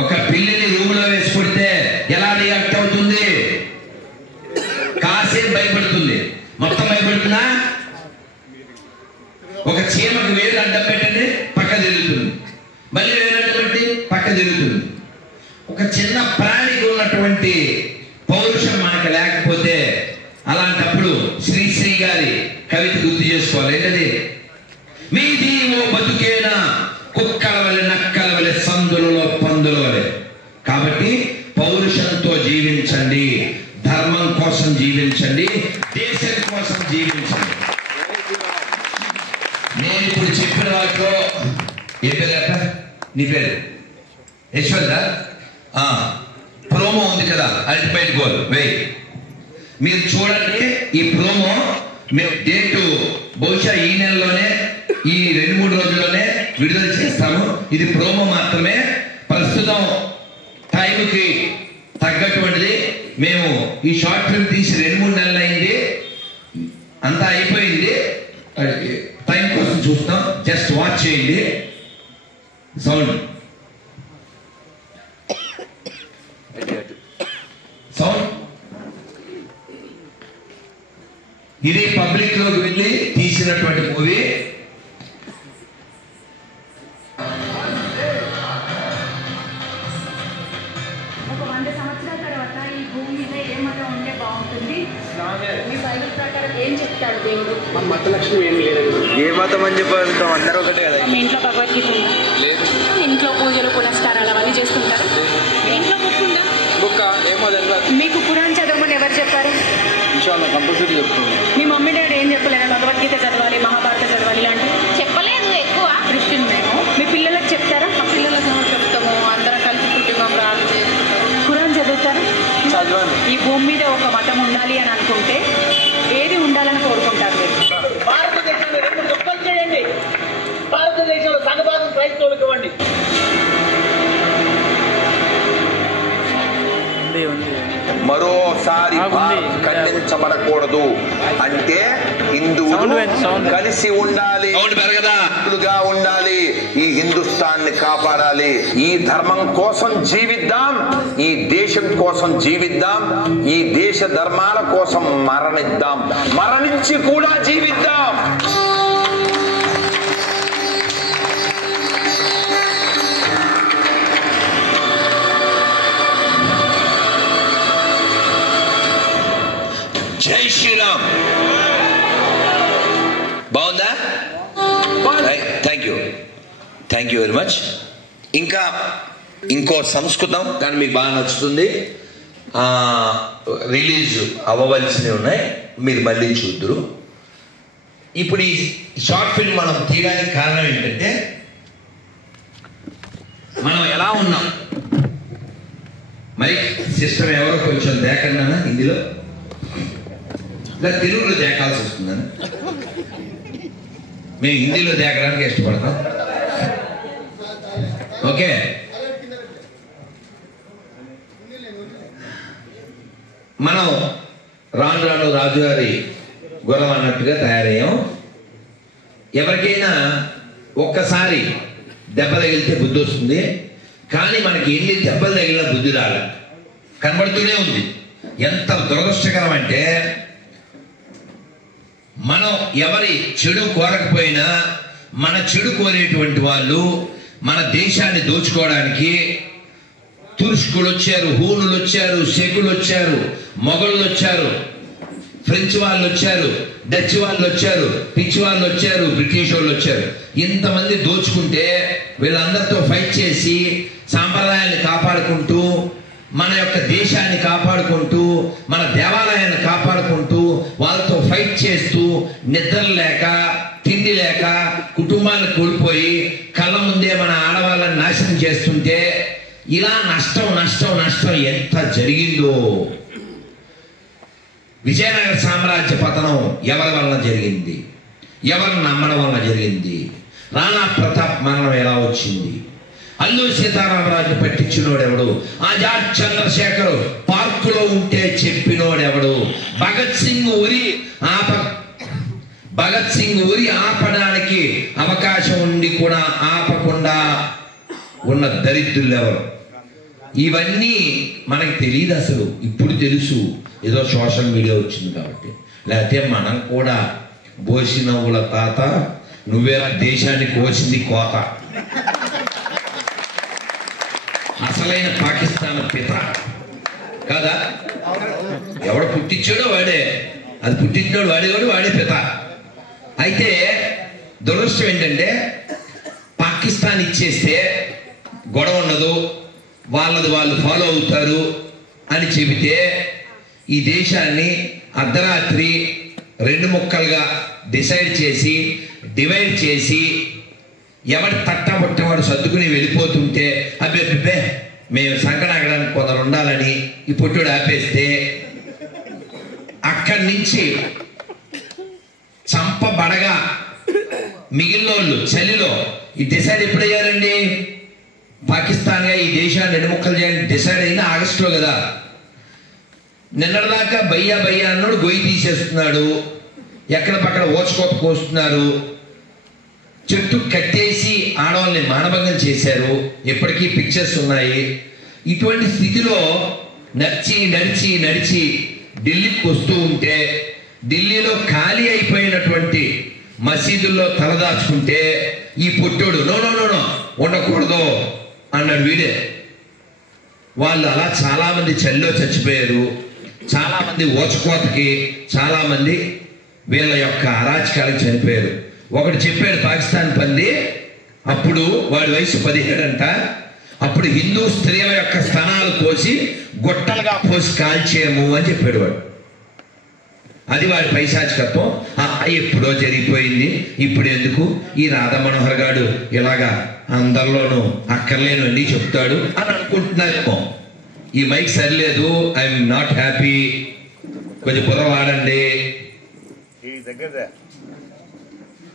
ఒక పిల్లిని రూములో వేసి కొడితే ఎలా రియాక్ట్ అవుతుంది? కాసేపు భయపడుతుంది, మొత్తం భయపడుతుందా? ఒక చీమకు వేలు అడ్డం పెట్టండి, పక్క తిరుగుతుంది, మళ్ళీ వేలు అడ్డం పెట్టి పక్క తిరుగుతుంది. ఒక చిన్న ప్రాణికి ఉన్నటువంటి పౌరుషం మనకు లేకపోతే అలాంటప్పుడు శ్రీశ్రీ గారి కవిత గుర్తు చేసుకోవాలి. ఏంటది? మీది ఓ బతుకేనా కుక్కల వలె నక్కల వలె సందులలో పందుల వలె. కాబట్టి పౌరుషంతో జీవించండి, ధర్మం కోసం జీవించండి, దేశం కోసం జీవించండి. నేను ఇప్పుడు చెప్పిన వాటిలో ఏ పేరు? నీ పేరు యశ్వంత. ప్రోమో ఉంది కదా, అల్టిమేట్ గోల్ వెయ్యి. మీరు చూడండి ఈ ప్రోమో. మేము డేటు బహుశా ఈ నెలలోనే, ఈ 2-3 రోజుల్లోనే విడుదల చేస్తాము. ఇది ప్రోమో మాత్రమే. ప్రస్తుతం టైంకి తగ్గటువంటిది. మేము ఈ షార్ట్ ఫిల్మ్ తీసి 2-3 నెలలు అయింది, అంతా అయిపోయింది. టైం కోసం చూస్తాం, జస్ట్ వాచ్ చేయండి. Sound sound. ఇది పబ్లిక్ లోకి వెళ్ళి తీసినటువంటి మూవీ. ఒక 100 సంవత్సరాల తర్వాత ఈ భూమి మీద ఏ మతం ఉంటే బాగుంటుంది? మీ బైబిల్ ప్రకారం ఏం చెప్తాడు దేవుడు? మన మత లక్ష్యం ఏమి లేదండి. ఏ మతం అని చెప్పారు? అందరూ ఒకటే కదా. మీ ఇంట్లో భగవద్గీత ఉందా? లేదు. ఇంట్లో పూజలు పునస్కారాలు అవన్నీ చేస్తుంటారు? ఇంట్లో బుక్ ఉందా? బుక్ ఏమో తెలియదు. మీకు ఖురాన్ చదవమని ఎవరు చెప్పారు? ఇన్షాల్లా కంపల్సరీ చెప్తాను. మీ మమ్మీ డాడీ ఏం చెప్పలేదా? భగవద్గీత చదవాలి, మహాభారత చదవాలి ఇలాంటి చెప్పలేదు. ఎక్కువ క్రిస్టియన్ మేము. మీ పిల్లలకు చెప్తారా? మా పిల్లలకు చెప్తాము, అందరం కలిసి కుటుంబం ప్రార్థన చేసుకుంటాము. ఖురాన్ చదువుతారా? చదవాలి. ఈ భూమి మీద ఒక మతం ఉండాలి అని అనుకుంటే ఏది ఉండాలని కోరుకుంటారు మీరు? భారతదేశంలో 2 ముక్కలు చేయండి. భారతదేశంలో సగభాగం క్రైస్తవులకు ఇవ్వండి. మరోసారి ఖండించబడకూడదు అంటే హిందువులు కలిసి ఉండాలి, ఉండాలి, ఈ హిందుస్థాన్ని కాపాడాలి. ఈ ధర్మం కోసం జీవిద్దాం, ఈ దేశం కోసం జీవిద్దాం, ఈ దేశ ధర్మాల కోసం మరణిద్దాం, మరణించి కూడా జీవిద్దాం. జై శ్రీరామ్. బాగుందా? Thank you very much. ఇంకా ఇంకో సంస్కృతం కానీ మీకు బాగా నచ్చుతుంది, రిలీజ్ అవ్వవలసినవి ఉన్నాయి, మీరు మళ్ళీ చూద్దరు. ఇప్పుడు ఈ షార్ట్ ఫిల్మ్ మనం తీయడానికి కారణం ఏంటంటే మనం ఎలా ఉన్నాం. మైక్ సిస్టమ్ ఎవరో కొంచెం దేకన్నా హిందీలో, ఇలా తెలుగులో దేకాల్సి వస్తుందని మేము హిందీలో దేకడానికి ఇష్టపడతాం. ఓకే, మనం రాను రాను రాజుగారి గుర్రం అన్నట్టుగా తయారయ్యాం. ఎవరికైనా ఒక్కసారి దెబ్బ తగిలితే బుద్ధి వస్తుంది, కానీ మనకి ఎన్ని దెబ్బలు తగిలిన బుద్ధి రాలే, కనబడుతూనే ఉంది. ఎంత దురదృష్టకరం అంటే మనం ఎవరి చెడు కోరకపోయినా మన చెడు కోరేటువంటి వాళ్ళు మన దేశాన్ని దోచుకోవడానికి తుర్ష్కులు వచ్చారు, హూనులు వచ్చారు, షెకులు వచ్చారు, మొఘళ్ళు వచ్చారు, ఫ్రెంచ్ వాళ్ళు వచ్చారు, డచ్ వాళ్ళు వచ్చారు, పిచ్ వాళ్ళు వచ్చారు, బ్రిటిష్ వాళ్ళు వచ్చారు. ఇంతమంది దోచుకుంటే వీళ్ళందరితో ఫైట్ చేసి సాంప్రదాయాన్ని కాపాడుకుంటూ, మన యొక్క దేశాన్ని కాపాడుకుంటూ, మన దేవాలయాన్ని కాపాడుకుంటూ, వాళ్ళతో ఫైట్ చేస్తూ, నిద్ర లేక తిండి లేక కుటుంబాన్ని కోల్పోయి కళ్ళ ముందే మన ఆడవాళ్ళని నాశనం చేస్తుంటే ఇలా నష్టం నష్టం నష్టం ఎంత జరిగిందో. విజయనగర సామ్రాజ్య పతనం ఎవరి వలన జరిగింది? ఎవరిని నమ్మడం వలన జరిగింది? రాణా ప్రతాప్ మరణం ఎలా వచ్చింది? అల్లూరి సీతారామరాజు పట్టించినోడెవడు? ఆజాద్ చంద్రశేఖర్ పార్కులో ఉంటే చెప్పినోడెవడు? భగత్ సింగ్ ఉరి ఆపడానికి అవకాశం ఉండి కూడా ఆపకుండా ఉన్న దరిద్రులు ఎవరు? ఇవన్నీ మనకి తెలియదు అసలు, ఇప్పుడు తెలుసు, ఏదో సోషల్ మీడియా వచ్చింది కాబట్టి. లేకపోతే మనం కూడా బోసి నవ్వుల తాత, నువ్వే దేశాన్ని కోసింది కోత. అసలైన పాకిస్తాన్ పిత కదా, ఎవడు పుట్టించాడో వాడే, అది పుట్టించాడు వాడేవాడు, వాడే పిత. అయితే దురదృష్టం ఏంటంటే పాకిస్తాన్ ఇచ్చేస్తే గొడవ ఉండదు, వాళ్ళది వాళ్ళు ఫాలో అవుతారు అని చెబితే ఈ దేశాన్ని అర్ధరాత్రి 2 ముక్కలుగా డివైడ్ చేసి ఎవరి తట్టబుట్టవాడు సర్దుకుని వెళ్ళిపోతుంటే అబ్బే మేము సంకనాగడానికి కొందరు ఉండాలని ఈ పొట్టుడు ఆపేస్తే అక్కడి నుంచి చంపబడగా మిగిలినోళ్ళు చలిలో ఈ డిసైడ్ ఎప్పుడయ్యారండి? పాకిస్తాన్గా ఈ దేశాన్ని 2 ముక్కలు చేయాలని డిసైడ్ అయినా ఆగస్టులో కదా. నిన్నటిదాకా బయ్యా అన్నాడు గొయ్యి తీసేస్తున్నాడు, ఎక్కడ పక్కన ఓచుకోత కోస్తున్నారు, చెట్టు కట్టేసి ఆడవాళ్ళని మానభంగం చేశారు, ఎప్పటికీ పిక్చర్స్ ఉన్నాయి. ఇటువంటి స్థితిలో నడిచి ఢిల్లీకి వస్తూ ఉంటే ఢిల్లీలో ఖాళీ అయిపోయినటువంటి మసీదుల్లో తలదాచుకుంటే ఈ పొట్టోడు నో ఉండకూడదు అన్నాడు వీడే. వాళ్ళు అలా చాలామంది చలిలో చచ్చిపోయారు, చాలామంది ఓచుకోతకి, చాలామంది వీళ్ళ యొక్క అరాచకాలకు చనిపోయారు. ఒకడు చెప్పాడు పాకిస్తాన్ పంది, అప్పుడు వాడి వయసు 17 అంట, అప్పుడు హిందూ స్త్రీల యొక్క స్తనాలు కోసి గొట్టలుగా పోసి కాల్చేయము అని చెప్పాడు వాడు. అది వాడి పైశాచికత్వం. ఎప్పుడో జరిగిపోయింది, ఇప్పుడు ఎందుకు ఈ రాధా మనోహర్ గారు ఇలాగా అందరిలోనూ అక్కర్లేనండి చెప్తాడు అని అనుకుంటున్నారేమో. ఈ మైక్ సరిలేదు, ఐఎమ్ నాట్ హ్యాపీ, కొంచెం బుర్ర వాడండి,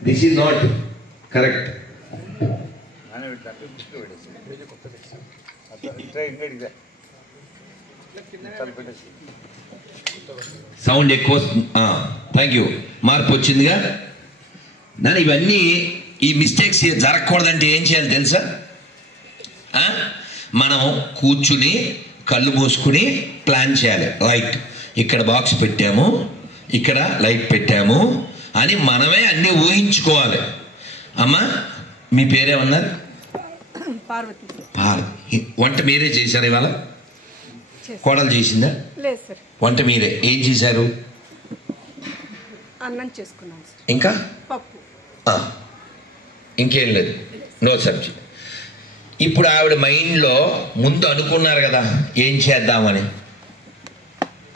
this is not correct. Sound ఎక్కువ. Thank you. మార్పు వచ్చిందిగా. దాని ఇవన్నీ ఈ మిస్టేక్స్ జరగకూడదంటే ఏం చేయాలి తెలుసా? మనం కూర్చుని కళ్ళు మూసుకుని ప్లాన్ చేయాలి. రైట్, ఇక్కడ బాక్స్ పెట్టాము, ఇక్కడ లైట్ పెట్టాము అని మనమే అన్నీ ఊహించుకోవాలి. అమ్మా మీ పేరేమన్నారు? పార్వతి. వంట మీరే చేశారు ఇవాళ? కోడలు చేసిందా? లేదు సార్. వంట మీరే. ఏం చేశారు? అన్నం చేసుకున్నాం సార్. ఇంకా పప్పు. ఇంకేం లేదు, నో సబ్జీ. ఇప్పుడు ఆవిడ మైండ్లో ముందు అనుకున్నారు కదా ఏం చేద్దామని,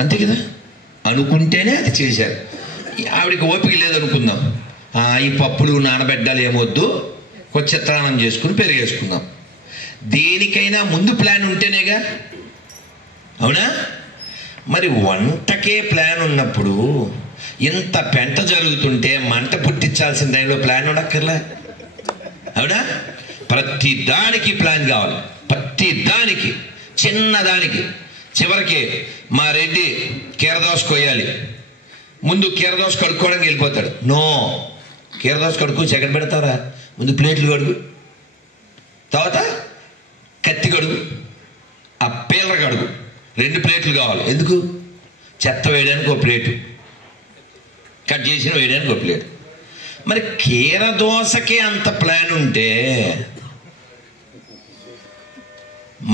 అంతే కదా, అనుకుంటేనే అది చేశారు. ఆవిడకి ఓపిక లేదనుకుందాం, ఈ పప్పులు నానబెట్టాలి ఏమొద్దు, కొంచెం చిత్రాన్నం చేసుకుని పెరిగేసుకుందాం. దేనికైనా ముందు ప్లాన్ ఉంటేనేగా, అవునా? మరి వంటకే ప్లాన్ ఉన్నప్పుడు ఇంత పెంట జరుగుతుంటే మంట పుట్టించాల్సిన టైంలో ప్లాన్ ఉండక్కర్లే, అవునా? ప్రతి దానికి ప్లాన్ కావాలి, ప్రతి దానికి, చిన్నదానికి. చివరికి మా రెడ్డి కీరదోస కొయ్యాలి, ముందు కీరదోస కడుక్కోవడానికి వెళ్ళిపోతాడు. నో, కీరదోస కడుక్కు సెకండ్ పెడతారా? ముందు ప్లేట్లు కడుగు, తర్వాత కత్తి కడుగు, ఆ పీలర కడుగు, 2 ప్లేట్లు కావాలి. ఎందుకు? చెత్త వేయడానికి ఒక ప్లేటు, కట్ చేసిన వేయడానికి ఒక ప్లేట్. మరి కీరదోసకే అంత ప్లాన్ ఉంటే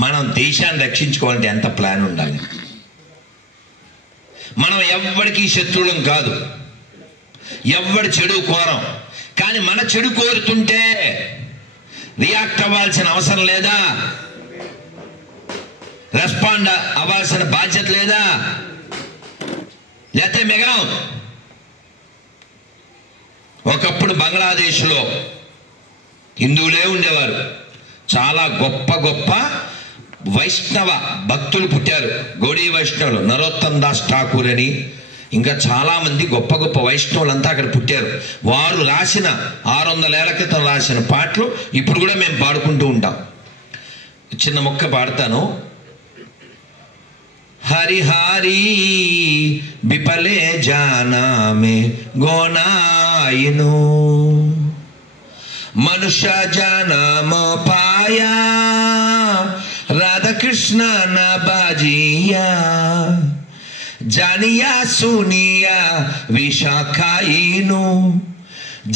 మనం దేశాన్ని రక్షించుకోవాలంటే ఎంత ప్లాన్ ఉండాలి? మనం ఎవ్వడికి శత్రువులం కాదు, ఎవ్వడి చెడు కోరం. కానీ మన చెడు కోరుతుంటే రియాక్ట్ అవ్వాల్సిన అవసరం లేదా? రెస్పాండ్ అవ్వాల్సిన బాధ్యత లేదా? లేకపోతే మిగలం. ఒకప్పుడు బంగ్లాదేశ్లో హిందువులే ఉండేవారు, చాలా గొప్ప గొప్ప వైష్ణవ భక్తులు పుట్టారు. గౌడీ వైష్ణవులు, నరోత్తమ్ దాస్ ఠాకూర్ అని, ఇంకా చాలామంది గొప్ప గొప్ప వైష్ణవులంతా అక్కడ పుట్టారు. వారు రాసిన 600 ఏళ్ల క్రితం రాసిన పాటలు ఇప్పుడు కూడా మేము పాడుకుంటూ ఉంటాం. చిన్న మొక్క పాడతాను. హరిహారి బిపలే జానా మే గోనాయిను మనుష్య జనమ పాయా రాధ कृष्ण न बाजिया जानिया सुनिया विशाखाईनु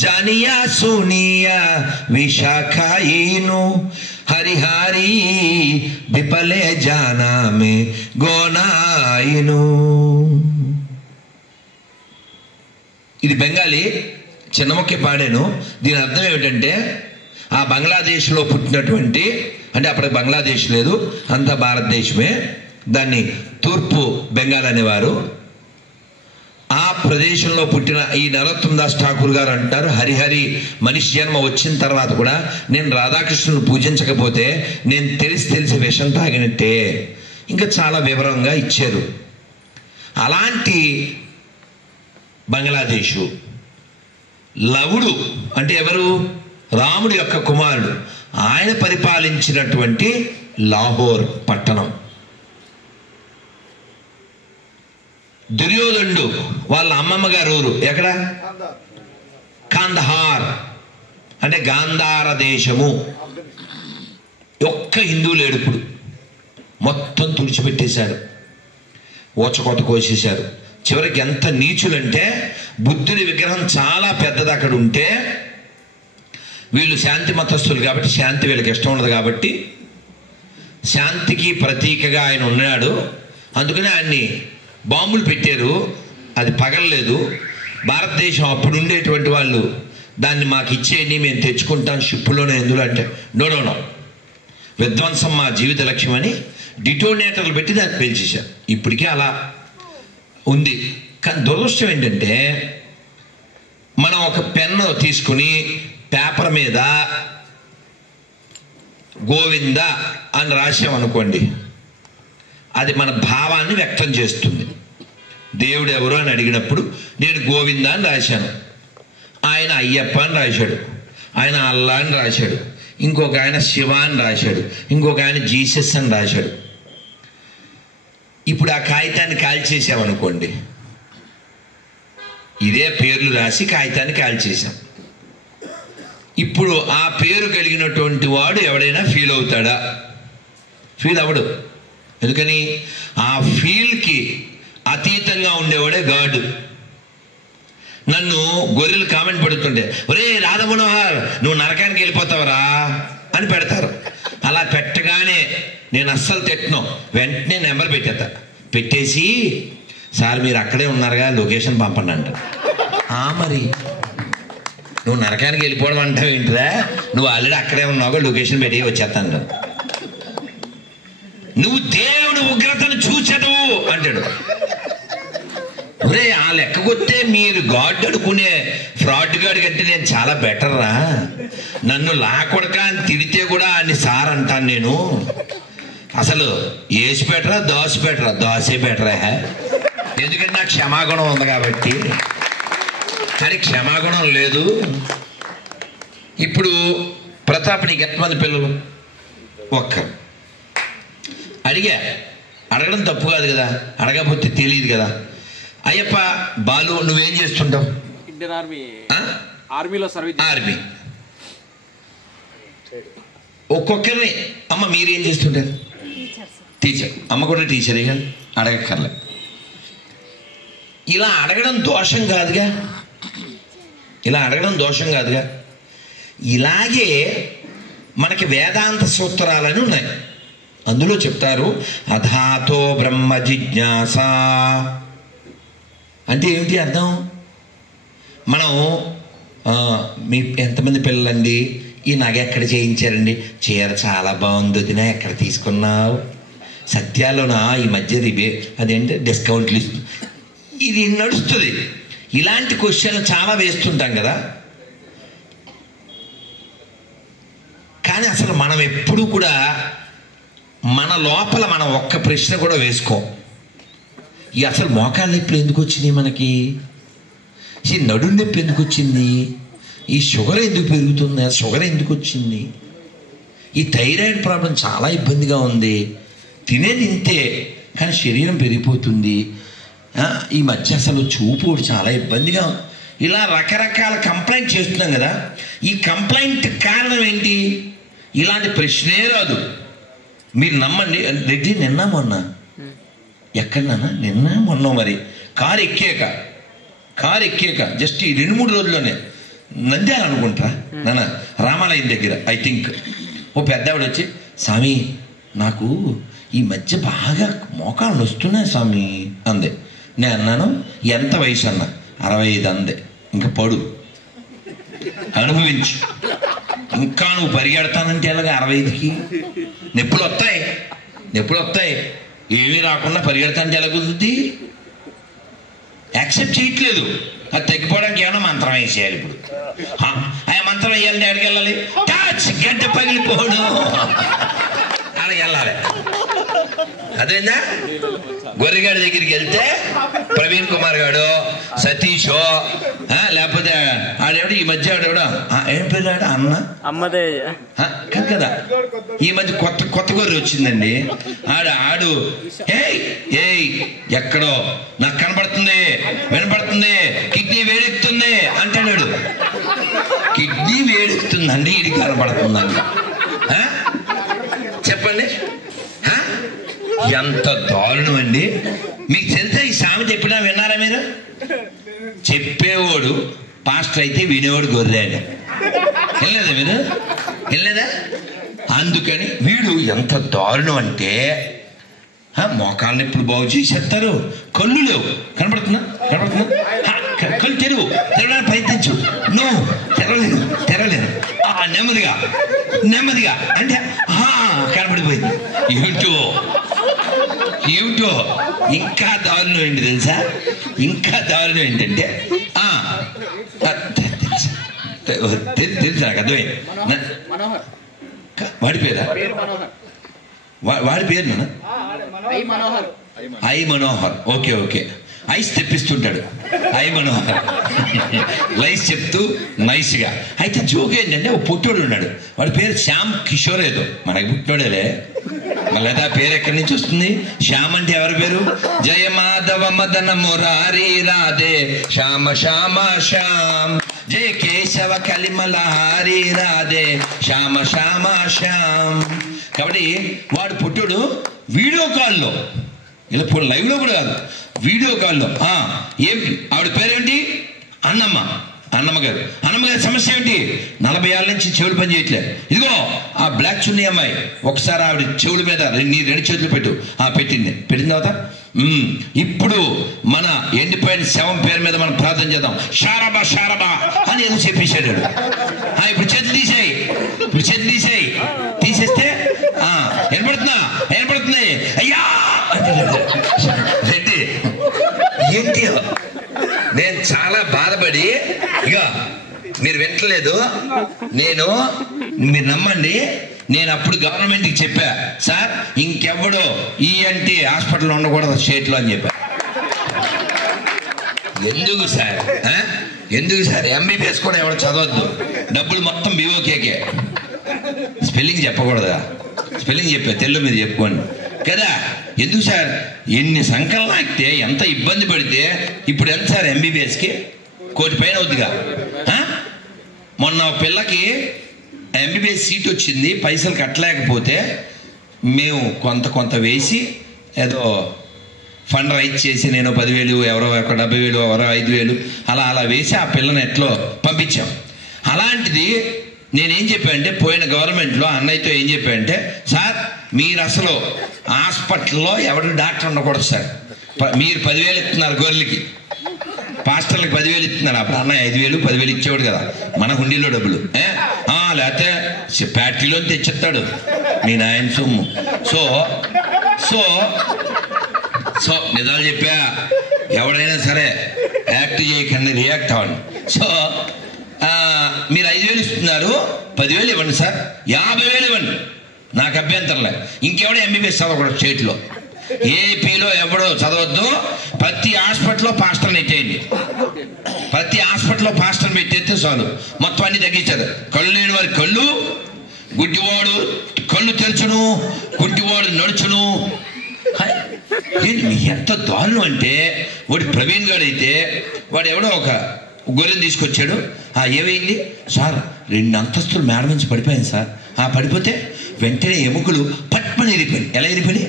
जानिया सुनिया विशाखाईनु हरिहरी विपले जाना में गोनाईनु. ఇది బెంగాలీ చిన్నమొక్కి పాడాను. దీని అర్థం ఏమిటంటే ఆ బంగ్లాదేశ్లో పుట్టినటువంటి, అంటే అప్పుడు బంగ్లాదేశ్ లేదు, అంతా భారతదేశమే, దాన్ని తూర్పు బెంగాల్ అనేవారు. ఆ ప్రదేశంలో పుట్టిన ఈ నరోత్తమ్ దాస్ ఠాకూర్ గారు అంటారు, హరిహరి మనిషి జన్మ వచ్చిన తర్వాత కూడా నేను రాధాకృష్ణుని పూజించకపోతే నేను తెలిసి విషం తాగినట్టే. ఇంకా చాలా వివరంగా ఇచ్చారు. అలాంటి బంగ్లాదేశు లవుడు అంటే ఎవరు? రాముడి యొక్క కుమారుడు. ఆయన పరిపాలించినటువంటి లాహోర్ పట్టణం. దుర్యోధనుడు వాళ్ళ అమ్మమ్మ గారు ఊరు ఎక్కడ? కాందహార్ అంటే గాంధార దేశము. ఒక్క హిందువు లేడు. ఇప్పుడు మొత్తం తుడిచిపెట్టేశారు, ఓచకోత కోసేశారు. చివరికి ఎంత నీచులంటే బుద్ధుడి విగ్రహం చాలా పెద్దది అక్కడ ఉంటే, వీళ్ళు శాంతి మతస్థులు కాబట్టి శాంతి వీళ్ళకి ఇష్టం ఉండదు కాబట్టి శాంతికి ప్రతీకగా ఆయన ఉన్నాడు. అందుకని ఆయన్ని బాంబులు పెట్టారు, అది పగలలేదు. భారతదేశం అప్పుడు ఉండేటువంటి వాళ్ళు దాన్ని మాకు ఇచ్చేయండి, మేము తెచ్చుకుంటాం షిప్పులోనే, ఎందులో అంటే నో విధ్వంసం మా జీవిత లక్ష్యం అని డిటోనేటర్లు పెట్టి దాన్ని పేల్చేశారు. ఇప్పటికే అలా ఉంది. కానీ దురదృష్టం ఏంటంటే మనం ఒక పెన్ను తీసుకుని పేపర్ మీద గోవింద అని రాసామనుకోండి, అది మన భావాన్ని వ్యక్తం చేస్తుంది. దేవుడు ఎవరు అని అడిగినప్పుడు నేను గోవింద అని రాశాను, ఆయన అయ్యప్ప అని రాశాడు, ఆయన అల్లా అని రాశాడు, ఇంకొక ఆయన శివ అని రాశాడు, ఇంకొక ఆయన జీసస్ అని రాశాడు. ఇప్పుడు ఆ కాగితాన్ని కాల్చేసామనుకోండి, ఇదే పేర్లు రాసి కాగితాన్ని కాల్చేసాం. ఇప్పుడు ఆ పేరు కలిగినటువంటి వాడు ఎవడైనా ఫీల్ అవుతాడా? ఫీల్ అవ్వడు. ఎందుకని? ఆ ఫీల్కి అతీతంగా ఉండేవాడే గాడ్. నన్ను గొర్రెలు కామెంట్ పెడుతుండే, ఒరే రాధా మనోహర్ నువ్వు నరకానికి వెళ్ళిపోతావరా అని పెడతారు. అలా పెట్టగానే నేను అస్సలు తిట్టను, వెంటనే నెంబర్ పెట్టేస్తా. పెట్టేసి సార్ మీరు అక్కడే ఉన్నారుగా లొకేషన్ పంపండి అంట. మరి నువ్వు నరకానికి వెళ్ళిపోవడం అంటావు ఏంటిరా, నువ్వు ఆల్రెడీ అక్కడే ఉన్నావుగా లొకేషన్ పెట్టి వచ్చేస్తాను. నువ్వు దేవుని ఉగ్రతను చూచదు అంటాడు. ఒరే ఆ లెక్కకొస్తే మీరు గాడ్ అనుకునే ఫ్రాడ్ గాడ్ కంటే నేను చాలా బెటర్ రా. నన్ను లాకొడక అని తిడితే కూడా అన్ని సార్ అంటాను నేను. అసలు ఏసి బెటరా దోశ బెటరా? దోశే బెటరా. ఎందుకంటే నాకు క్షమాగుణం ఉంది కాబట్టి. కానీ క్షమాగుణం లేదు. ఇప్పుడు ప్రతాప్ నీకు ఎంతమంది పిల్లలు? ఒక్కరు. అడగడం తప్పు కాదు కదా, అడగకపోతే తెలియదు కదా. అయ్యప్ప బాలు నువ్వేం చేస్తుంటావు? ఇండియన్ ఆర్మీలో సర్వీస్. ఆర్మీ. ఒక్కొక్కరిని అమ్మ మీరేం చేస్తుంటారు? టీచర్. అమ్మ కూడా టీచరే కదా, అడగక్కర్లే. ఇలా అడగడం దోషం కాదుగా, ఇలా అడగడం దోషం కాదుగా. ఇలాగే మనకి వేదాంత సూత్రాలని ఉన్నాయి. అందులో చెప్తారు అధాతో బ్రహ్మ జిజ్ఞాస అంటే ఏమిటి అర్థం? మనం మీ ఎంతమంది పిల్లలండి? ఈ నగ ఎక్కడ చేయించారండి? చీర చాలా బాగుంది వదిన, ఎక్కడ తీసుకున్నావు? సత్యాలోనా ఈ మధ్య అదేంటి డిస్కౌంట్లు ఇస్తుంది. ఇది నడుస్తుంది. ఇలాంటి క్వశ్చన్లు చాలా వేస్తుంటాం కదా. కానీ అసలు మనం ఎప్పుడు కూడా మన లోపల మనం ఒక్క ప్రశ్న కూడా వేసుకోం. ఈ అసలు మోకాళ్ళ నొప్పులు ఎందుకు వచ్చినాయి మనకి? ఈ నడుము నొప్పి ఎందుకు వచ్చింది? ఈ షుగర్ ఎందుకు పెరుగుతుంది? షుగర్ ఎందుకు వచ్చింది? ఈ థైరాయిడ్ ప్రాబ్లం చాలా ఇబ్బందిగా ఉంది. తినేది ఇంతే కానీ శరీరం పెరిగిపోతుంది. ఈ మధ్య అసలు చూపు చాలా ఇబ్బందిగా. ఇలా రకరకాల కంప్లైంట్ చేస్తున్నాం కదా. ఈ కంప్లైంట్ కారణం ఏంటి? ఇలాంటి ప్రశ్నే రాదు. మీరు నమ్మండి రెడ్డి, నిన్న మొన్న ఎక్కడన్నా నిన్న మొన్న మరి కారు ఎక్కాక జస్ట్ ఈ 2-3 రోజుల్లోనే నంద్యాల అనుకుంటా నాన్న, రామాలయం దగ్గర ఐ థింక్ ఓ పెద్ద ఆవిడ వచ్చి, స్వామి నాకు ఈ మధ్య బాగా మోకాళ్ళు వస్తున్నాయి స్వామి అందే. నేను అన్నాను, ఎంత వయసు అన్నా? 65 అందే. ఇంకా పడు, అనుభవించు. ఇంకా నువ్వు పరిగెడతానంటే ఎలాగ 65కి? నొప్పులు వస్తాయి. ఏమీ రాకుండా పరిగెడతానంటే ఎలా కుదురుద్ది? యాక్సెప్ట్ చేయట్లేదు. అది తగ్గిపోవడానికి ఏమైనా మంత్రం వేసేయాలి. ఇప్పుడు ఆ మంత్రం వేయాలంటే ఎక్కడికి వెళ్ళాలి? గడ్డ పగిలిపోవడం అలాగే వెళ్ళాలి. అదేందా? గొర్రెగాడి దగ్గరికి వెళ్తే ప్రవీణ్ కుమార్ గాడు, సతీషో, లేకపోతే ఆడేవాడు ఈ మధ్య ఆడేవాడు ఏం పేరు అమ్మదే కాదు కదా, ఈ మధ్య కొత్త గొర్రె వచ్చిందండి. ఆడు ఏయ్ ఎక్కడో నాకు కనబడుతుంది, వినపడుతుంది, కిడ్నీ వేడెక్కుతుంది అంటాడు. కిడ్నీ వేడెక్కుతుందండి, ఇది కనబడుతుందండి. చెప్పండి, ఎంత దారుణం అండి. మీకు తెలుసా ఈ సామెత ఎప్పుడైనా విన్నారా మీరు? చెప్పేవాడు పాస్టర్ అయితే వినేవాడు గొర్రె అని. వెళ్ళలేదా మీరు? వెళ్ళలేదా? అందుకని వీడు ఎంత దారుణం అంటే మోకాళ్ళని ఇప్పుడు బాగు చేసేస్తారు. కళ్ళు లేవు, కనబడుతున్నా కళ్ళు తెరవడానికి ప్రయత్నించు. తెరవలేను. నెమ్మదిగా అంటే కనబడిపోయింది. ఏమిటో ఇంకా దారుణం ఏంటి తెలుసా? ఇంకా దారుణం ఏంటంటే తెలుసు, నాకు అర్థమైంది. వాడి పేరా? వాడి పేరు నాన్న ఐ మనోహర్. ఓకే. ఐస్ తెప్పిస్తుంటాడు ఐ మనోహర్, లైస్ చెప్తూ నైస్గా. అయితే జోక్ ఏంటంటే ఓ పుట్టోడు ఉన్నాడు, వాడి పేరు శ్యామ్ కిషోర్ ఏదో, మనకి పుట్టినోడేలే. మళ్ళీ ఆ పేరు ఎక్కడి నుంచి వస్తుంది? శ్యామ్ అంటే ఎవరి పేరు? జయ మాధవ మదన మురారి రాధే శ్యామ శ్యామ శ్యామ్, జయ కేశవ కలిమల హారి రాధే శ్యామ శ్యామ శ్యామ్. కాబట్టి వాడు పుట్టుడు వీడియో కాల్లో, ఇలా లైవ్లో కూడా కాదు, వీడియో కాల్లో. ఏం ఆవిడ పేరేంటి? అన్నమ్మ గారు సమస్య ఏంటి? 40 ఏళ్ళ నుంచి చెవులు పని చేయట్లేదు. ఇదిగో ఆ బ్లాక్ చున్నీ అమ్మాయి ఒకసారి ఆవిడ చెవుల మీద 2 చేతులు పెట్టింది. పెట్టిన తర్వాత ఇప్పుడు మన ఎండిపోయిన శవం పేరు మీద మనం ప్రార్థన చేద్దాం, షారబా అని ఏదో చెప్పేశాడు. ఇప్పుడు చేతులు తీసేయి. తీసేస్తే వినపడుతున్నాయి అయ్యా రెడ్డి. ఏంటి? నేను చాలా బాధపడి, ఇక మీరు వింటలేదు, మీరు నమ్మండి, నేను అప్పుడు గవర్నమెంట్కి చెప్పా, సార్ ఇంకెవ్వడో ఈఎన్టీ హాస్పిటల్లో ఉండకూడదు స్టేట్లో అని చెప్పా. ఎందుకు సార్ ఎంబీబీఎస్ కూడా ఎవరు చదవద్దు, డబ్బులు మొత్తం బీఓకేకే. స్పెల్లింగ్ చెప్పకూడదా? స్పెల్లింగ్ చెప్పా, తెలుగు మీద చెప్పుకోండి కదా. ఎందుకు సార్? ఎన్ని సంకలం లాగితే, ఎంత ఇబ్బంది పడితే, ఇప్పుడు ఎంత సార్ ఎంబీబీఎస్కి? 1 కోటి పైన అవుతుందిగా. మొన్న పిల్లకి ఎంబీబీఎస్ సీట్ వచ్చింది, పైసలు కట్టలేకపోతే మేము కొంత వేసి ఏదో ఫండ్ రైజ్ చేసి, నేను 10,000, ఎవరో 70,000, ఎవరో 5,000 అలా వేసి ఆ పిల్లని ఎట్లో పంపించాం. అలాంటిది నేనేం చెప్పానంటే, పోయిన గవర్నమెంట్లో అన్నయ్యతో ఏం చెప్పానంటే, సార్ మీరు అసలు హాస్పిటల్లో ఎవరు డాక్టర్ ఉండకూడదు సార్. మీరు 10,000 ఇస్తున్నారు గొర్రెలకి, పాస్టర్లకు 10,000 ఇస్తున్నారు. అప్పుడు అన్న 5,000, 10,000 ఇచ్చేవాడు కదా మన హుండీలో డబ్బులు. లేకపోతే ఫ్యాక్టరీలో తెచ్చిస్తాడు మీ నాయన సొమ్ము. సో నిజాలు చెప్పా, ఎవడైనా సరే యాక్ట్ చేయకండి, రియాక్ట్ అవ్వండి. సో మీరు 5,000 ఇస్తున్నారు, 10,000 ఇవ్వండి సార్, 50,000 ఇవ్వండి, నాకు అభ్యంతరం లేదు. ఇంకెవడో ఎంబీబీఎస్ చదవకూడదు స్టేట్లో, ఏపీలో ఎవడో చదవద్దు. ప్రతి హాస్పిటల్లో పాస్టర్ని ఎట్టేయండి, ప్రతి హాస్పిటల్లో పాస్టర్ని పెట్టేస్తే చాలు, మొత్తం అన్ని తగ్గించారు. కళ్ళు లేని వారి కళ్ళు, గుడ్డివాడు కళ్ళు తెరచును, గుడ్డివాడు నడుచును. ఎంత దారుణం అంటే, వాడు ప్రవీణ్ గారు అయితే వాడు ఎవడో ఒక గొర్రెని తీసుకొచ్చాడు. ఏమైంది సార్? 2 అంతస్తులు మేడ నుంచి పడిపోయింది సార్. పడిపోతే వెంటనే ఎముకలు పట్ టప్పని ఎరిపోయి. ఎలా ఎరిపోయి?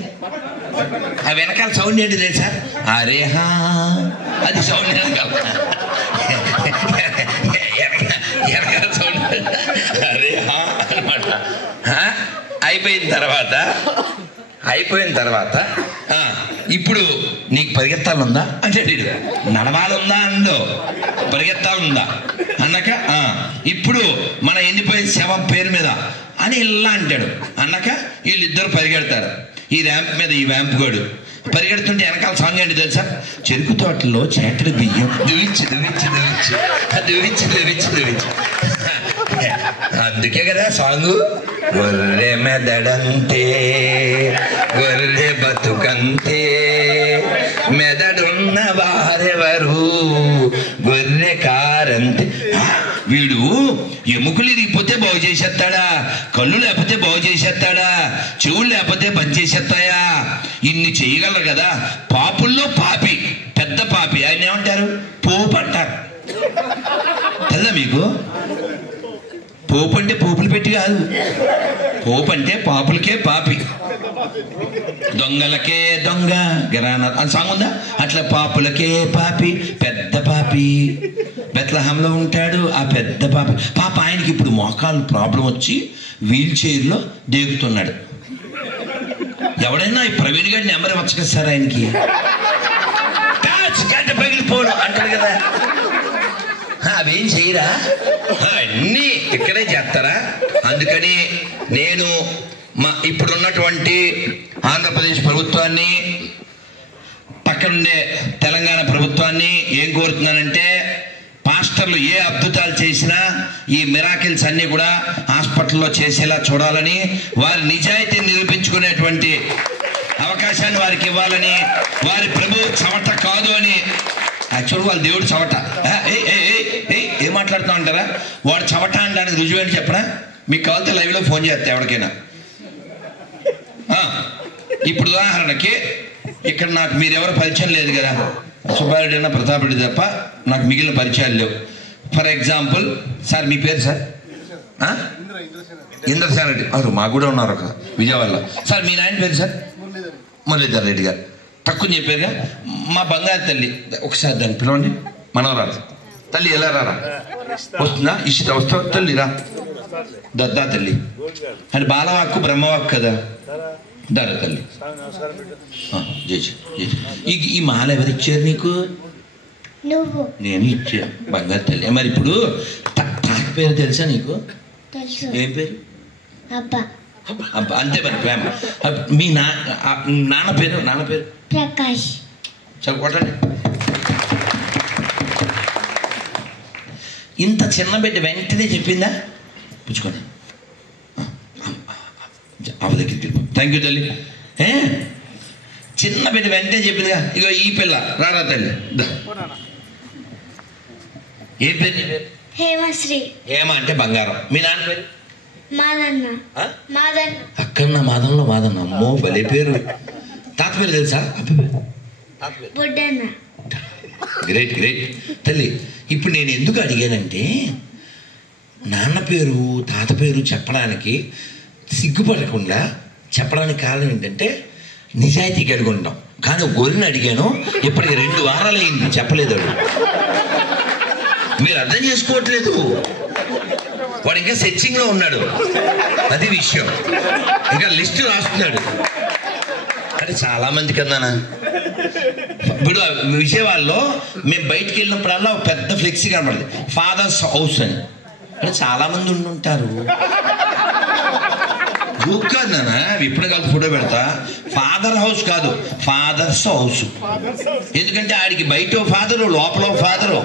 ఆ వెనకాల సౌండ్ ఏంటి తెలుసా? అరేహా, అది సౌండ్. వెనకాల సౌండ్ అరేహా అనమాట. అయిపోయిన తర్వాత ఇప్పుడు నీకు పరిగెత్తాలుందా అంటే నడవాలుందా అందో, పరిగెత్తాలుందా అన్నాక ఇప్పుడు మన ఎండిపోయిన శవం పేరు మీద అని ఇలా అంటాడు. అన్నాక వీళ్ళిద్దరు పరిగెడతారు. ఈ ర్యాంప్ మీద ఈ వ్యాంప్ గోడు పరిగెడుతుంటే వెనకాల సాంగ్ ఏంటి తెలుసా? చెరుకు తోటలో చేకడి బియ్యం దువిచ్చి దువిచ్చి దువిచ్చి దువిచ్చి దువిచ్చి దువిచ్చి. అందుకే కదా సాంగు. గొర్రె మెదడంతే గొర్రె బతుకంతే మెదడున్న వారెవరు గొర్రె కారంతే. వీడు ఎముకలు ఇరిగిపోతే బాగు చేసేస్తాడా? కళ్ళు లేకపోతే బాగు చేసేస్తాడా? చెవులు లేకపోతే బంద్ చేసేస్తాయా? ఇన్ని చేయగలరు కదా. పాపుల్లో పాపి, పెద్ద పాపి. ఆయన ఏమంటారు? పోపు అంటారు. తెల్దా మీకు? పోపు అంటే పోపులు పెట్టి కాదు. పోపు అంటే పాపులకే పాపి, దొంగలకే దొంగ గరానా అని సాంగ్ ఉందా? అట్లా పాపులకే పాపి, పెద్ద పాపి బెత్లెహేంలో ఉంటాడు. ఆ పెద్ద పాపి పాప ఆయనకి ఇప్పుడు మోకాలు ప్రాబ్లం వచ్చి వీల్ చైర్లో దేగుతున్నాడు. ఎవడైనా ఈ ప్రవీణ్ గారి నెంబర్ ఇవ్వచ్చు కదా సార్ ఆయనకి, గంట పగిలిపోవడం అంటారు కదా. అవేం చేయరా? అన్నీ ఇక్కడే చేస్తారా? అందుకని నేను ఇప్పుడున్నటువంటి ఆంధ్రప్రదేశ్ ప్రభుత్వాన్ని, పక్కనుండే తెలంగాణ ప్రభుత్వాన్ని ఏం కోరుతున్నానంటే, పాస్టర్లు ఏ అద్భుతాలు చేసినా ఈ మిరాకిల్స్ అన్నీ కూడా హాస్పిటల్లో చేసేలా చూడాలని, వారి నిజాయితీని నిరూపించుకునేటువంటి అవకాశాన్ని వారికి ఇవ్వాలని, వారి ప్రభు చవట కాదు అని. యాక్చువల్గా వాళ్ళ దేవుడు చవట. ఏం మాట్లాడుతూ ఉంటారా? వాడు చవట అనడానికి రుజువు ఏంటి చెప్పరా? మీకు కావాలితే లైవ్లో ఫోన్ చేస్తా ఎవరికైనా. ఇప్పుడు ఉదాహరణకి ఇక్కడ నాకు మీరెవరు పరిచయం లేదు కదా, సుబ్బారెడ్డి అన్న ప్రతాప్ రెడ్డి తప్ప నాకు మిగిలిన పరిచయాలు లేవు. ఫర్ ఎగ్జాంపుల్ సార్ మీ పేరు సార్? ఇంద్రసేన రెడ్డి. మాకు కూడా ఉన్నారు ఒక విజయవాడలో. సార్ మీ నాయన పేరు సార్? మురళీధర్ రెడ్డి గారు. తక్కువ చెప్పారుగా. మా బంగారు తల్లి, ఒకసారి దాన్ని పిలవండి. మనవరాలు తల్లి ఎలా రారా? వస్తుందా? ఇష్ట వస్తా తల్లి రా. దద్దా తల్లి అంటే బాలవాక్కు బ్రహ్మవాక్కు కదా. దార తల్లి ఈ మాల ఎవరిచ్చారు నీకు? నేను ఇచ్చా. బంగారు తల్లి. మరి ఇప్పుడు తాత పేరు తెలుసా నీకు? ఏం పేరు? అబ్బా. అంతే మరి ప్రేమ. మీ నాన్న పేరు? ప్రకాష్. చదువుకోండి. ఇంత చిన్న బిడ్డ వెంటనే చెప్పిందా? పుచ్చుకోండి. అవ దగ్గరికి. థ్యాంక్ యూ తల్లి. చిన్న బిడ్డ వెంటనే చెప్పిందిగా. ఇగో ఈ పిల్ల రారా తల్లి. ఏ పేరు నీ పేరు? హేమశ్రీ. హేమ అంటే బంగారం. మీ నాన్న పేరు? మాదన్న. అక్కన్న మాదన్లో మాదన్న. అమ్మో భలే పేరు. తాత పేరు తెలుసా? గ్రేట్ గ్రేట్ తల్లి. ఇప్పుడు నేను ఎందుకు అడిగానంటే, నాన్న పేరు తాత పేరు చెప్పడానికి సిగ్గుపడకుండా చెప్పడానికి కారణం ఏంటంటే, నిజాయితీ కలిగి ఉంటాం. కానీ గొర్రెని అడిగాను, ఇప్పటికి 2 వారాలు అయింది చెప్పలేదు. మీరు అర్థం చేసుకోవట్లేదు. వాడు ఇంకా సెర్చింగ్లో ఉన్నాడు. అది విషయం. ఇంకా లిస్టు రాస్తున్నాడు. అంటే చాలా మంది కదానా. ఇప్పుడు విజయవాడలో మేము బయటికి వెళ్ళినప్పుడల్లా పెద్ద ఫ్లెక్సీ కనబడదు, ఫాదర్స్ హౌస్ అని. అంటే చాలా మంది ఉండుంటారు. గ్రూప్ కాదు నాన్న, ఇప్పుడు కాదు ఫోటో పెడతా. ఫాదర్ హౌస్ కాదు, ఫాదర్స్ హౌస్. ఎందుకంటే ఆడికి బయట ఫాదరు, లోపల ఫాదరు.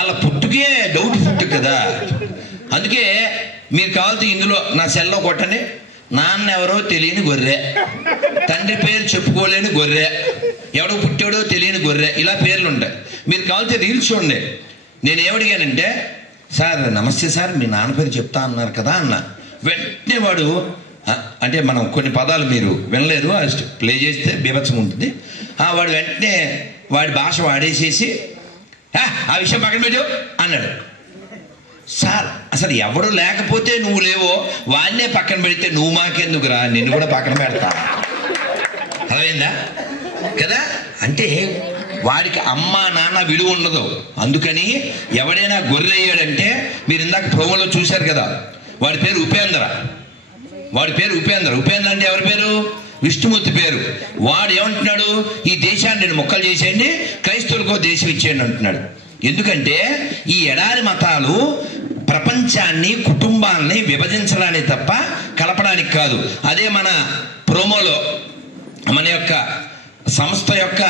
అలా పుట్టుకే డౌట్ పుట్టు కదా. అందుకే మీరు కావాల్సి ఇందులో నా సెల్లో కొట్టండి. నాన్న ఎవరో తెలియని గొర్రె, తండ్రి పేరు చెప్పుకోలేని గొర్రె, ఎవడో పుట్టాడో తెలియని గొర్రె, ఇలా పేర్లు ఉంటాయి. మీరు కావాల్సి రీల్స్ చూడండి. నేను ఏమడిగానంటే, సార్ నమస్తే సార్, మీ నాన్న పేరు చెప్తా అన్నారు కదా అన్న. వెంటనే వాడు అంటే మనం కొన్ని పదాలు మీరు వినలేదు, ప్లే చేస్తే బీభత్సం ఉంటుంది. వాడు వెంటనే వాడి భాష వాడేసేసి ఆ విషయం పక్కన పెట్టు అన్నాడు. సార్ అసలు ఎవడు లేకపోతే నువ్వు లేవో వాడినే పక్కన పెడితే నువ్వు మాకెందుకురా, నిన్ను కూడా పక్కన పెడతా. అర్థమైందా కదా? అంటే వాడికి అమ్మ నాన్న విలువ ఉండదు. అందుకని ఎవడైనా గొర్రె అయ్యాడంటే, మీరు ఇందాక ప్రోమోలో చూశారు కదా, వాడి పేరు ఉపేంద్ర. ఉపేంద్ర అంటే ఎవరి పేరు? విష్ణుమూర్తి పేరు. వాడు ఏమంటున్నాడు, ఈ దేశాన్ని నేను మొక్కలు చేసేయండి, క్రైస్తవులకు దేశం ఇచ్చేయండి అంటున్నాడు. ఎందుకంటే ఈ ఎడారి మతాలు ప్రపంచాన్ని కుటుంబాలని విభజించడానికి తప్ప కలపడానికి కాదు. అదే మన ప్రోమోలో మన యొక్క సంస్థ యొక్క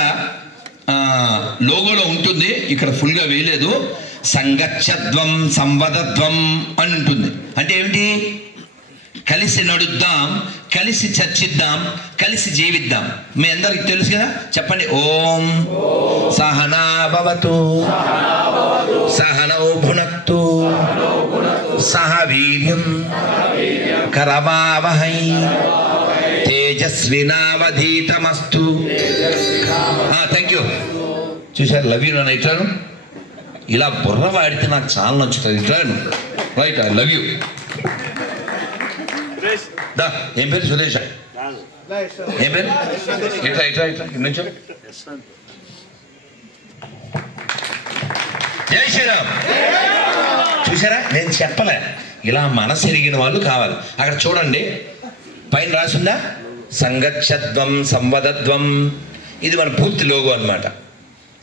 లోగోలో ఉంటుంది, ఇక్కడ ఫుల్గా వేయలేదు. సంగచ్చద్వం సంవదద్వం అని ఉంటుంది. అంటే ఏమిటి? కలిసి నడుద్దాం, కలిసి చర్చిద్దాం, కలిసి జీవిద్దాం. మీ అందరికి తెలుసు కదా, చెప్పండి. ఓం సహనా భవతు సహనౌ భునక్తు సహ వీర్యం కరవావహై తేజస్వినావధీతమస్తు. Thank you. చూసారు? లవ్ యూ నాన్న. ఇట్లాను ఇలా బుర్ర వాడితే నాకు చాలా నచ్చుతుంది. ఇట్లాను రైట్, ఐ లవ్ యూ. ఏం పేరు? సురేష్. ఏం పేరు? ఇట్లా ఇట్లా ఇట్లా నుంచో. జై శ్రీరామ్. చూసారా, నేను చెప్పలే, ఇలా మనసు ఎరిగిన వాళ్ళు కావాలి. అక్కడ చూడండి, పైన రాసిందా సంగచ్చద్వం సంవదద్వం. ఇది మన పూర్తి లోగో అనమాట.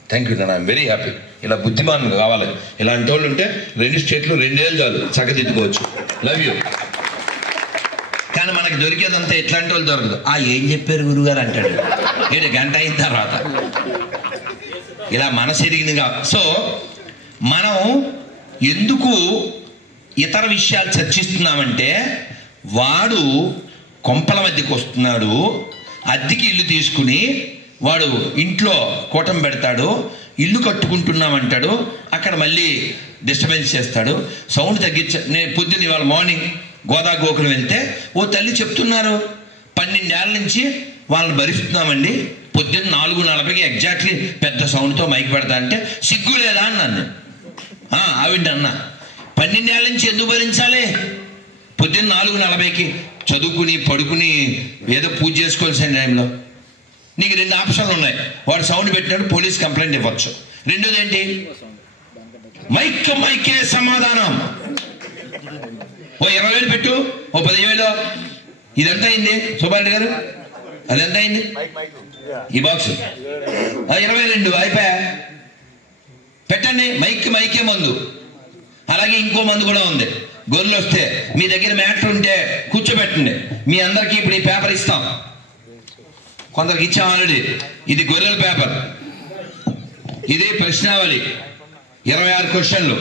థ్యాంక్ యూ నాన్న, ఐఎమ్ వెరీ హ్యాపీ. ఇలా బుద్ధిమాన్ కావాలి. ఇలాంటి వాళ్ళు ఉంటే 2 స్టేట్లు 2 ఏళ్ళు చాలు చక్కదిద్దుకోవచ్చు. Love you. కానీ మనకి దొరికేదంతా ఎట్లాంటి వాళ్ళు దొరకదు. ఏం చెప్పారు గురుగారు అంటాడు, ఏడు గంట అయిన తర్వాత. ఇలా మనసు ఎరిగిందిగా. సో మనం ఎందుకు ఇతర విషయాలు చర్చిస్తున్నామంటే, వాడు కొంపల మధ్యకి వస్తున్నాడు, అద్దెకి ఇల్లు తీసుకుని వాడు ఇంట్లో కూటం పెడతాడు, ఇల్లు కట్టుకుంటున్నామంటాడు, అక్కడ మళ్ళీ డిస్టర్బెన్స్ చేస్తాడు, సౌండ్ నేను పొద్దున్న ఇవాళ మార్నింగ్ గోదాగోకులం వెళ్తే ఓ తల్లి చెప్తున్నారు, 12 ఏళ్ళ నుంచి వాళ్ళని భరిస్తున్నామండి, పొద్దున్న 4:40కి ఎగ్జాక్ట్లీ పెద్ద సౌండ్తో మైక్ పెడతా అంటే సిగ్గు లేదా అన్నాను. ఆవిడ అన్న, 12 ఏళ్ళ నుంచి ఎందుకు భరించాలి? పొద్దున్న 4:40కి చదువుకుని పడుకుని ఏదో పూజ చేసుకోవాల్సిన టైంలో నీకు 2 ఆప్షన్లు ఉన్నాయి. వాడు సౌండ్ పెట్టినట్టు పోలీస్ కంప్లైంట్ ఇవ్వచ్చు. రెండోది ఏంటి? మైకే సమాధానం. ఓ 20,000 పెట్టు, ఓ 10,000. ఇదంతా అయింది సుబ్బారెడ్డి గారు, అదెంత అయింది ఈ బాక్స్? 22 అయిపోయా. పెట్టండి. మైకే మందు. అలాగే ఇంకో మందు కూడా ఉంది. గొర్రెలు వస్తే మీ దగ్గర మ్యాటర్ ఉంటే కూర్చోబెట్టండి. మీ అందరికీ ఇప్పుడు ఈ పేపర్ ఇస్తాం. కొందరికి ఇచ్చాం ఆల్రెడీ. ఇది గొర్రెల పేపర్, ఇది ప్రశ్నావళి, 26 క్వశ్చన్లు.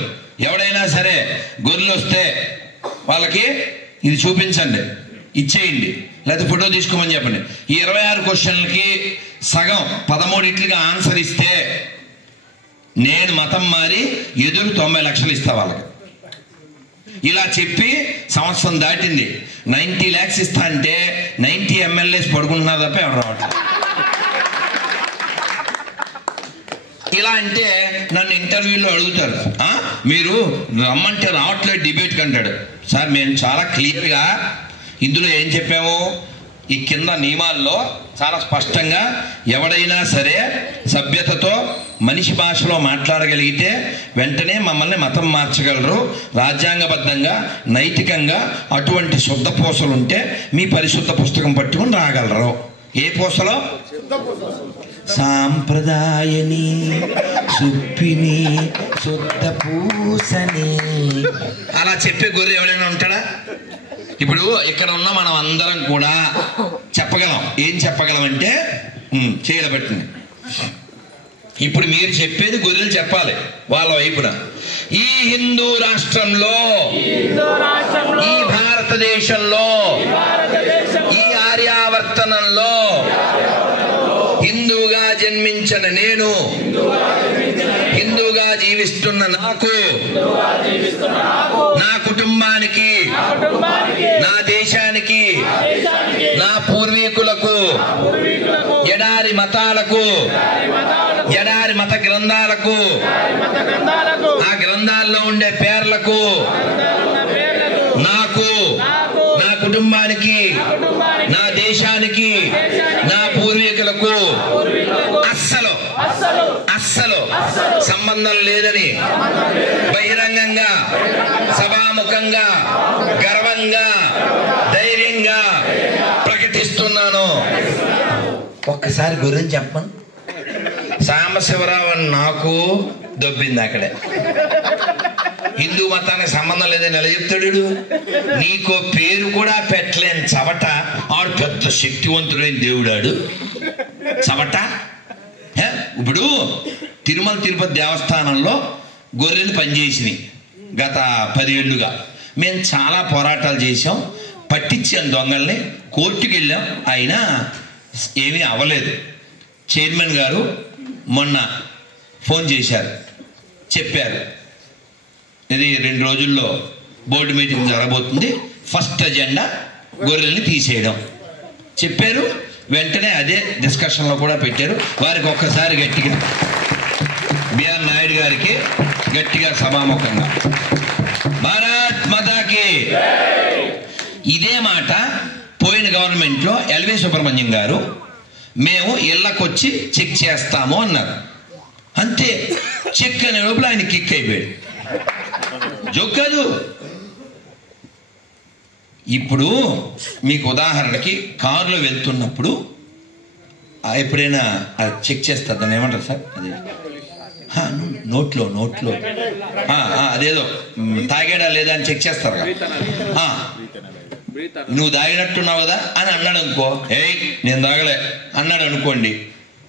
ఎవడైనా సరే గొర్రెలు వస్తే వాళ్ళకి ఇది చూపించండి, ఇచ్చేయండి, లేకపోతే ఫోటో తీసుకోమని చెప్పండి. ఈ 26 క్వశ్చన్లకి సగం 13 ఆన్సర్ ఇస్తే నేను మతం మారి ఎదురు 90 లక్షలు ఇస్తా వాళ్ళకి. ఇలా చెప్పి సంవత్సరం దాటింది. 90 lakhs ఇస్తా అంటే 90 MLAs పడుకుంటున్నారు తప్ప ఎవరు రావట్లేదు. ఇలా అంటే నన్ను ఇంటర్వ్యూలో అడుగుతారు, మీరు రమ్మంటే రావట్లేదు డిబేట్కి అంటాడు. సార్ మేము చాలా క్లియర్గా ఇందులో ఏం చెప్పాము, ఈ కింద నియమాల్లో చాలా స్పష్టంగా ఎవడైనా సరే సభ్యతతో మనిషి భాషలో మాట్లాడగలిగితే వెంటనే మమ్మల్ని మతం మార్చగలరు. రాజ్యాంగబద్ధంగా నైతికంగా అటువంటి శుద్ధ పూసలు ఉంటే మీ పరిశుద్ధ పుస్తకం పట్టుకుని రాగలరు. ఏ పూసలో? సాంప్రదాయని సుప్పిని శుద్ధ పూసని. అలా చెప్పే గొర్రె ఎవరైనా ఉంటాడా? ఇప్పుడు ఇక్కడ ఉన్న మనం అందరం కూడా చెప్పగలం. ఏం చెప్పగలం అంటే చేయబెట్టండి. ఇప్పుడు మీరు చెప్పేది గొర్రెలు చెప్పాలి వాళ్ళ వైపున. ఈ హిందూ రాష్ట్రంలో, ఈ భారతదేశంలో, ఈ ఆర్యావర్తనంలో హిందూగా జన్మించిన నేను, హిందూగా జీవిస్తున్న నాకు, నా కుటుంబానికి, నా దేశానికి, నా పూర్వీకులకు, ఎడారి మతాలకు ఎడారి మత గ్రంథాలకు, ఆ గ్రంథాల్లో ఉండే పేర్లకు, నాకు, నా కుటుంబానికి, నా దేశానికి, నా పూర్వీకులకు అస్సలు సంబంధం లేదని బహిరంగంగా, సభాముఖంగా, గర్వంగా, ధైర్యంగా ప్రకటిస్తున్నాను. ఒక్కసారి గురించి చెప్పను. సాంబశివరావు అని నాకు దొబ్బింది అక్కడే. హిందూ మతానికి సంబంధం లేదని ఎలా చెప్తాడు? నీకో పేరు కూడా పెట్టలేని చవట ఆడు పెద్ద శక్తివంతుడైన దేవుడాడు చవట. ఇప్పుడు తిరుమల తిరుపతి దేవస్థానంలో గొర్రెలు పనిచేసినాయి గత 10 ఏళ్ళుగా. మేము చాలా పోరాటాలు చేసాం, పట్టించాం దొంగల్ని, కోర్టుకి వెళ్ళాం, అయినా ఏమీ అవ్వలేదు. చైర్మన్ గారు మొన్న ఫోన్ చేశారు, చెప్పారు ఇది 2 రోజుల్లో బోర్డు మీటింగ్ జరగబోతుంది, ఫస్ట్ అజెండా గొర్రెల్ని తీసేయడం చెప్పారు. వెంటనే అదే డిస్కషన్లో కూడా పెట్టారు. వారికి ఒక్కసారి గట్టిగా బిఆర్ నాయుడు గారికి గట్టిగా సభాముఖంగా భారత్ మాతాకి. ఇదే మాట పోయిన గవర్నమెంట్లో ఎల్వి సుబ్రహ్మణ్యం గారు మేము ఇళ్ళకొచ్చి చెక్ చేస్తాము అన్నారు. అంతే, చెక్ అనే లోపల ఆయన కిక్ అయిపోయాడు. జోక్కాదు. ఇప్పుడు మీకు ఉదాహరణకి కారులో వెళ్తున్నప్పుడు ఎప్పుడైనా చెక్ చేస్తారు, దాన్ని ఏమంటారు సార్? అది నోట్లో అదేదో తాగాడా లేదా అని చెక్ చేస్తారు కదా. నువ్వు తాగినట్టున్నావు కదా అని అన్నాడు అనుకో, ఏయ్ నేను తాగలే అన్నాడు అనుకోండి,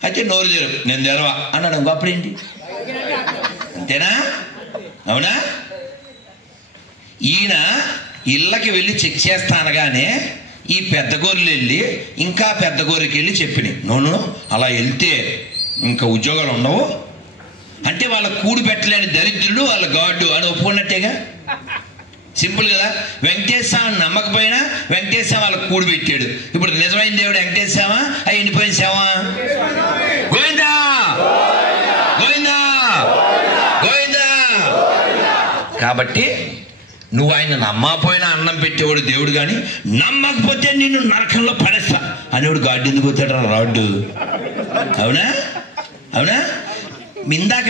అయితే నోరు తెరు, నేను తెరవా అన్నాడు అనుకో, అప్పుడేంటి? అంతేనా? అవునా? ఈయన ఇళ్ళకి వెళ్ళి చెక్ చేస్తా అనగానే ఈ పెద్ద గోర్రెలు వెళ్ళి ఇంకా పెద్ద గోరికి వెళ్ళి చెప్పినాయి, నోను అలా వెళ్తే ఇంకా ఉద్యోగాలు ఉండవు అంటే వాళ్ళ కూడి పెట్టలేని దరిద్రుడు వాళ్ళ గాడ్డు అని ఒప్పుకున్నట్టేగా. సింపుల్ కదా. వెంకటేశ్వరాన్ని నమ్మకపోయినా వెంకటేశ్వర వాళ్ళకి కూడి పెట్టాడు. ఇప్పుడు నిజమైన దేవుడు వెంకటేశ్వరమా, అవి ఎండిపోయిన సేవా? గోవిందా గోవిందా గోవిందా. కాబట్టి నువ్వు ఆయన నమ్మకపోయినా అన్నం పెట్టేవాడు దేవుడు, కానీ నమ్మకపోతే నిన్ను నరకంలో పడేస్తా అనేవాడు గాడ్డు ఎందుకు వచ్చాడు? రాడ్డు. అవునా? ఇందాక